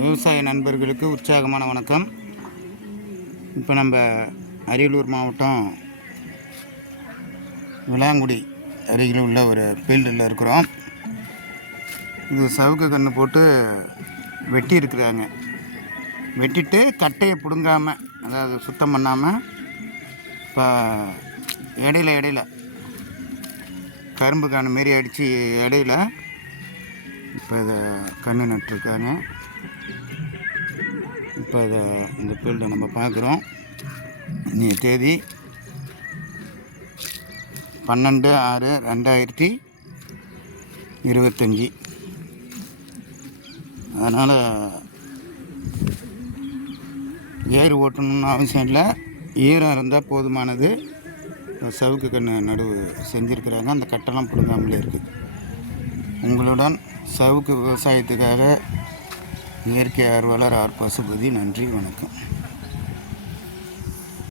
விவசாய நண்பர்களுக்கு உற்சாகமான வணக்கம். இப்போ நம்ம அரியலூர் மாவட்டம் விளாங்குடி அருகில் உள்ள ஒரு ஃபீல்டில் இருக்கிறோம். இது சவுக்கு கன்று போட்டு வெட்டி இருக்கிறாங்க வெட்டிட்டு கட்டையை பிடுங்காமல் அதாவது சுத்தம் பண்ணாமல் இப்போ இடையில இடையில கரும்பு கண்ணு மாரி அடித்து இடையில. இப்போ இதை கன்று நட்டுருக்காங்க. இப்போ இதை இந்த ஃபீல்டை நம்ம பார்க்குறோம். நீ தேதி பன்னெண்டு ஆறு ரெண்டாயிரத்தி இருபத்தஞ்சி. அதனால் ஏர் ஓட்டணும்னு அவசியம் இல்லை. ஈரம் இருந்தால் போதுமானது. சவுக்கு கன்று நடுவு செஞ்சுருக்கிறாங்க. அந்த கட்டெல்லாம் பிடுங்காமலே இருக்குது உங்களுடன் சவுக்கு விவசாயத்துக்காக இயற்கை ஆர்வலர் ஆர் பசுபதி நன்றி வணக்கம்.